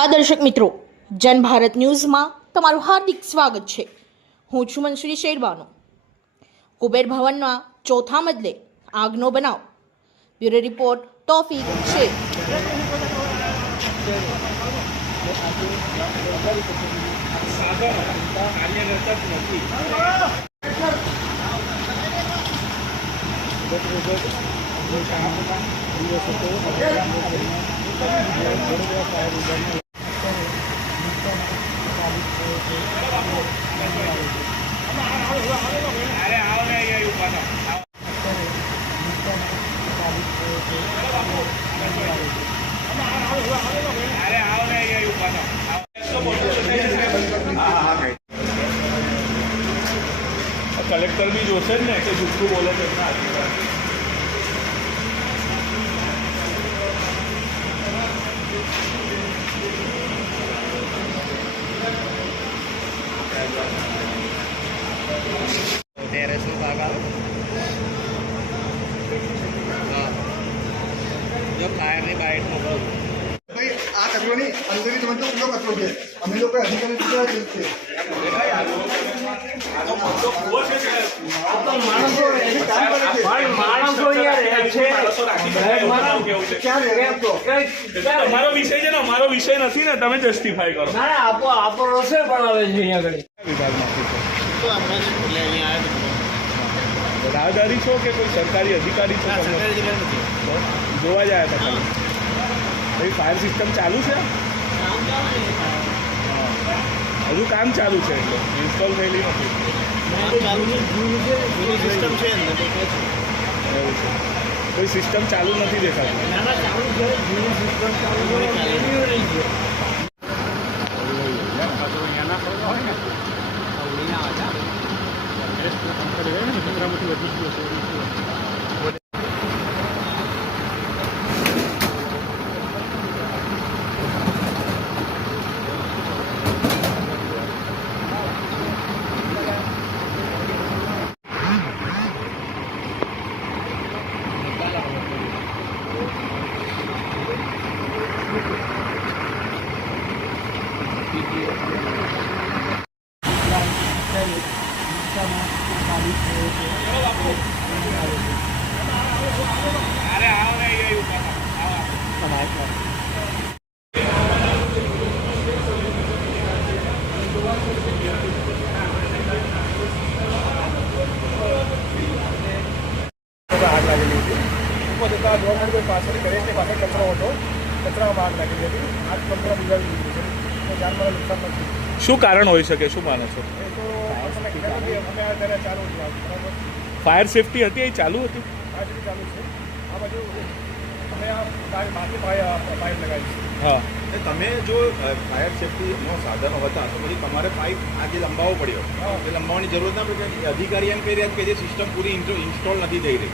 આ દર્શક મિત્રો જનભારત ન્યૂઝમાં તમારું હાર્દિક સ્વાગત છે. હું છું મનસુરી શેરબાનો. કુબેર ભવનના ચોથા મજલે આગનો બનાવ. Bureau report, Taufiq Shaikh collector બી જોશે જ ને કે જુઠ્ઠું બોલે છે ટેરેસનો ભાગ આવે. જો ફાયરની બાઇટ મોકલું. ભાઈ આ કચરોની અંદરની તમે તો ઉપયોગ કચરો છે? અમે લોકો અધિકારી સુધી છે પણ માણસો અહીંયા રહે છે. માણસો કેવું છે ક્યાં રહે એમ તો? એ તો તમારો વિષય છે ને અમારો વિષય નથી ને તમે જસ્ટિફાઈ કરો. ના આપો આપો પણ આવે છે અહીંયા આગળ. રાહદારી છો કે કોઈ સરકારી અધિકારી છો? તમે? જોવા જાય હતા ખાલી. ભાઈ ફાયર સિસ્ટમ ચાલુ છે? હજુ કામ ચાલુ છે એટલે. ઇન્સ્ટોલ થયેલી નથી. એવું છે. કોઈ સિસ્ટમ ચાલુ નથી દેખાતી. ના ના ચાલુ છે જૂની સિસ્ટમ ચાલુ છે રેડિયો નહીં આગ લાગેલી હતી ઉપર જતા ગવર્મેન્ટ કચરો હતો કચરામાં આગ લાગેલી હતી આગ કંપરા બિગાડી દીધી છે તો નુકસાન નથી શું કારણ હોઈ શકે? શું માનો છો? ફાયર સેફટી હતી એ ચાલુ હતી? હા. તમે જો ફાયર સેફટીનો સાધનો હતા તો પછી તમારે પાઇપ આજે લંબાવવો પડ્યો. એ લંબાવવાની જરૂરત ના પડે? કે અધિકારી એમ કહી રહ્યા કે જે સિસ્ટમ પૂરી ઇન્સ્ટોલ નથી થઈ રહી?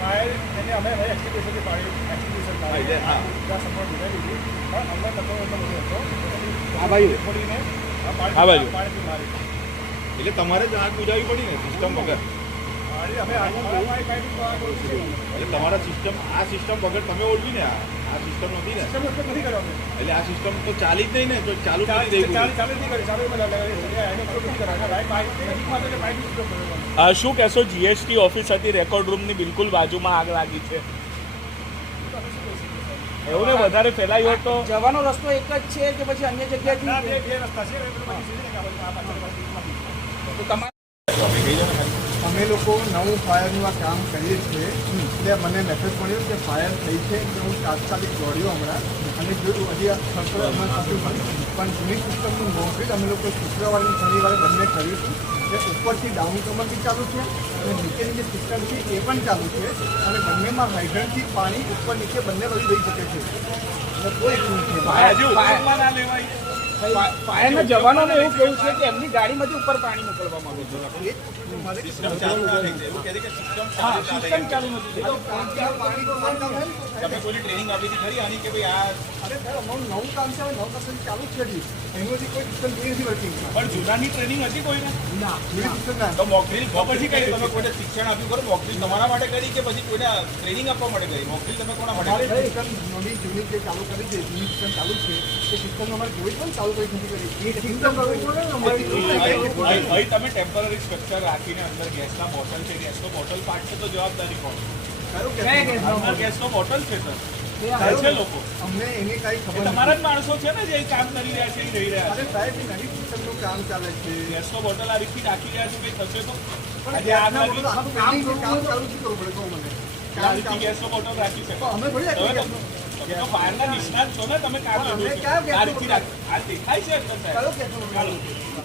ફાયર એને અમે હવે એક્સટિબ્યુશનથી પાડ્યું એક્સટિબ્યુશન હા, એટલે હા. બધો આ બાજુ. પાણી- આ બાજુ. એટલે તમારે જ આગ બુજાવી પડી ને સિસ્ટમ વગર. એટલે તમારા સિસ્ટમ આ સિસ્ટમ વગર તમે ઓળવી ને આ સિસ્ટમ નથી ને. એટલે આ સિસ્ટમ તો ચાલી જ નહીં ને તો ચાલુ શું કહેશો જીએસટી ઓફિસ હતી રેકોર્ડ રૂમની બિલકુલ બાજુમાં આગ લાગી છે. એવું ને વધારે ફેલાયું હોય તો? જવાનો રસ્તો એક જ છે કે પછી અન્ય જગ્યાએ બે રસ્તા છે. તો તમારે અમે લોકો નવું ફાયરનું આ કામ કરીએ છીએ. એટલે મને મેસેજ મળ્યો કે ફાયર થઈ છે એટલે હું તાત્કાલિક દોડ્યો હમણાં. અને જોયું હજી આ સત્ર હમણાં પણ જૂની સિસ્ટમનું મોકલી અમે લોકો શુક્રવારે અને શનિવારે બંને કરીશું એટલે ઉપરથી ડાઉન કમર બી ચાલુ છે અને નીચેની જે સિસ્ટમ છે એ પણ ચાલુ છે. અને બંનેમાં હાઇડ્રન્ટથી પાણી ઉપર નીચે બંને વધી જઈ શકે છે. એટલે કોઈ નથી. ના લેવાય. ફાયરના જવાનોને એવું કેવું છે કે એમની ગાડીમાંથી ઉપર પાણી મોકલવામાં આવ્યું છે. સિસ્ટમ ચાલુ નથી. પાણી તમે કોઈ ટ્રેનિંગ આપી હતી ખરી? આની કે ભાઈ આ અરે સર અમારું નવું કામ છે હવે નવું કામ ચાલુ જ છે હજી. એનું હજી કોઈ ડિસ્ટન્સ નહીં નથી વર્કિંગ પણ જૂનાની ટ્રેનિંગ હતી કોઈને? ના એવી ડિસ્ટન્સ ના. તો મોકડ્રીલ પછી કઈ તમે કોઈને શિક્ષણ આપ્યું ખરું? મોકડ્રીલ તમારા માટે કરી કે પછી કોઈને ટ્રેનિંગ આપવા માટે કરી? મોકડ્રીલ તમે કોના માટે નવી જૂની જે ચાલુ કરી છે જૂની સિસ્ટમ ચાલુ છે. એ સિસ્ટમ અમારે જોઈ છે ને ચાલુ કરી નથી કરી. તમે ટેમ્પરરી સ્ટ્રક્ચર રાખીને અંદર ગેસના બોટલ છે ગેસનો બોટલ ફાટશે તો જવાબદારી કોણ? ખરું કે કયા ગેસનો અંદર ગેસનો બોટલ છે સર? ખરું છે લોકો? અમને એની કાંઈ એ ખબર તમારા જ નથી માણસો છે ને જે અહીં કામ કરી રહ્યા છે એ રહી રહ્યા અરે છે. સાહેબ એ નવી સિસ્ટમનું કામ ચાલે છે. ગેસનો બોટલ આ રીતથી રાખી રહ્યા છો કંઈ થશે તો? પણ આજે આગ ગેસના લાગી. બોટલ આખું building છે, કામ ચાલુ શું કરવું પડે કહો મને. આ કામ રીતથી ચાલુ. ગેસનો બોટલ રાખી શકો તો અમે તમે કામ દેખાય છે